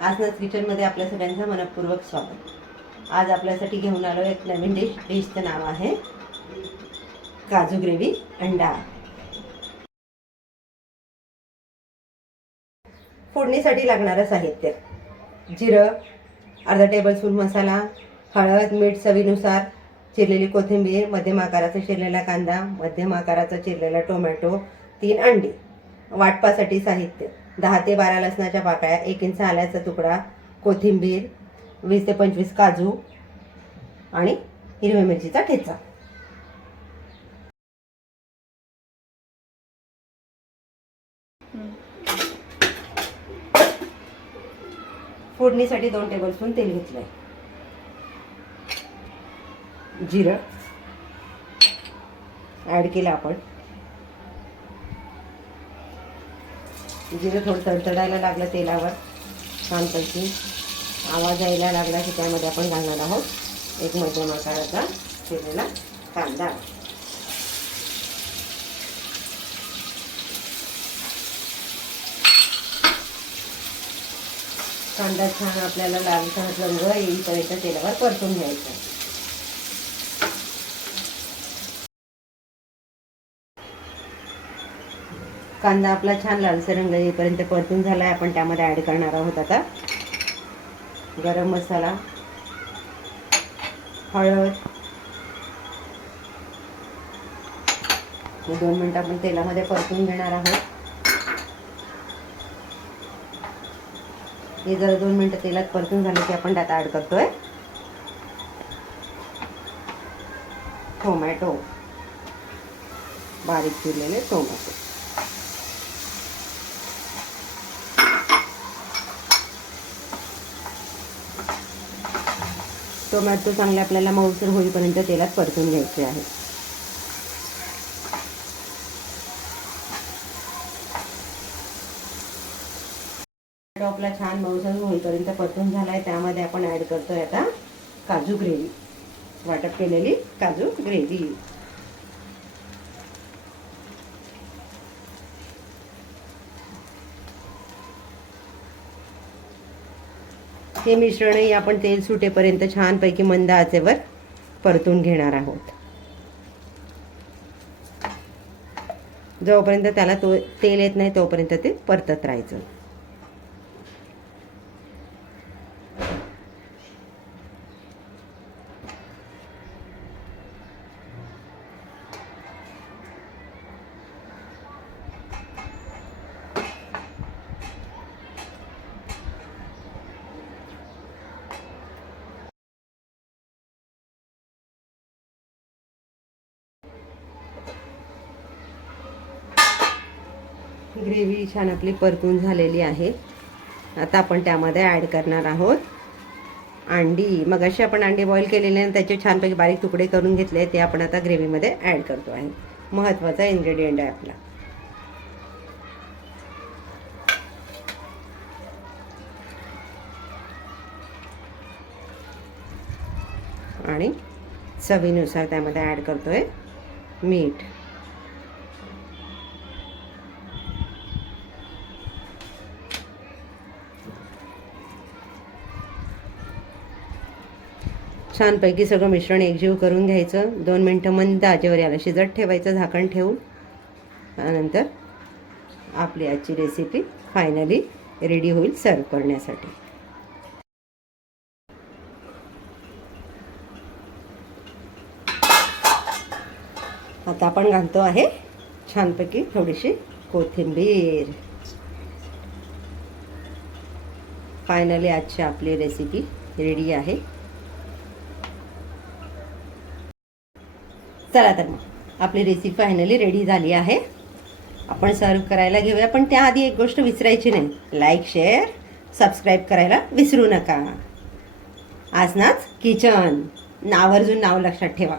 आसनाच किचनमध्ये आपल्या सगळ्यांचं मनपूर्वक स्वागत. आज आपल्यासाठी घेऊन आलो एक नवीन डिश डिशचं नाव आहे काजू ग्रेव्ही अंडा. फोडणीसाठी लागणारं साहित्य. जिरं अर्धा टेबलस्पून मसाला हळद मीठ चवीनुसार चिरलेली कोथिंबीर मध्यम आकाराचा चिरलेला कांदा मध्यम आकाराचा चिरलेला टोमॅटो तीन अंडी. वाटपासाठी साहित्य. दहा ते बारा लसणाच्या पाकळ्या एक इंच आल्याचा तुकडा कोथिंबीर वीस ते पंचवीस काजू आणि हिरव्या मिरचीचा ठेचा. फोडणीसाठी दोन टेबलस्पून तेल घेतलंय. जिरं. ॲड केलं आपण. जिरं थोडं तडतडायला लागलं तेलावर छानपैकी. आवाज यायला लागला की त्यामध्ये आपण घालणार आहोत एक मध्यम आकाराचा केलेला कांदा. कांदा छान आपल्याला लालसर रंग येईपर्यंत तेलावर परतून घ्यायचा. कांदा आपला छान लालसर रंग येईपर्यंत परतून झाला आहे आपण त्यामध्ये ॲड करणार आहोत आता. गरम मसाला हळद. दोन मिनटं आपण तेलामध्ये परतून घेणार आहोत. हे जर दोन मिनटं तेलात परतून झालं की आपण त्यात ॲड करतोय. टोमॅटो बारीक चिरलेले टोमॅटो टोमॅटो चांगले आपल्याला मऊसर होईपर्यंत तेलात परतून घ्यायचे आहे. टोमॅटो आपला छान मऊसर होईपर्यंत परतून झाला आहे त्यामध्ये आपण ॲड करतोय आता काजू ग्रेव्ही वाटप केलेली काजू ग्रेव्ही हे मिश्रणही आपण तेल सुटेपर्यंत छानपैकी मंद आचेवर परतून घेणार आहोत. जोपर्यंत त्याला तो तेल येत नाही तोपर्यंत ते परतत राहायचं. ग्रेव्ही छान आपली परतून झालेली आहे. आता आपण त्यामध्ये ॲड करणार आहोत. अंडी मग अशी आपण अंडी बॉईल केलेले आणि त्याचे छानपैकी बारीक तुकडे करून घेतले ते आपण आता ग्रेव्हीमध्ये ॲड करतो आहे. महत्त्वाचा इन्ग्रेडियंट आहे आपला. आणि चवीनुसार त्यामध्ये ॲड करतो आहे मीठ. छानपैकी सगळं मिश्रण एकजीव करून घ्यायचं. दोन मिनटं मंद आजेवर याला शिजत ठेवायचं झाकण ठेवून. त्यानंतर आपली आजची रेसिपी फायनली रेडी होईल सर्व करण्यासाठी. आता आपण घालतो आहे छानपैकी थोडीशी कोथिंबीर. फायनली आजची आपली रेसिपी रेडी आहे. चला तर मग आपली रेसिपी फायनली रेडी झाली आहे. आपण सर्व करायला घेऊया पण त्याआधी एक गोष्ट विसरायची नाही. लाईक शेअर सबस्क्राईब करायला विसरू नका. आज नाच किचन नावर्जून नाव लक्षात ठेवा.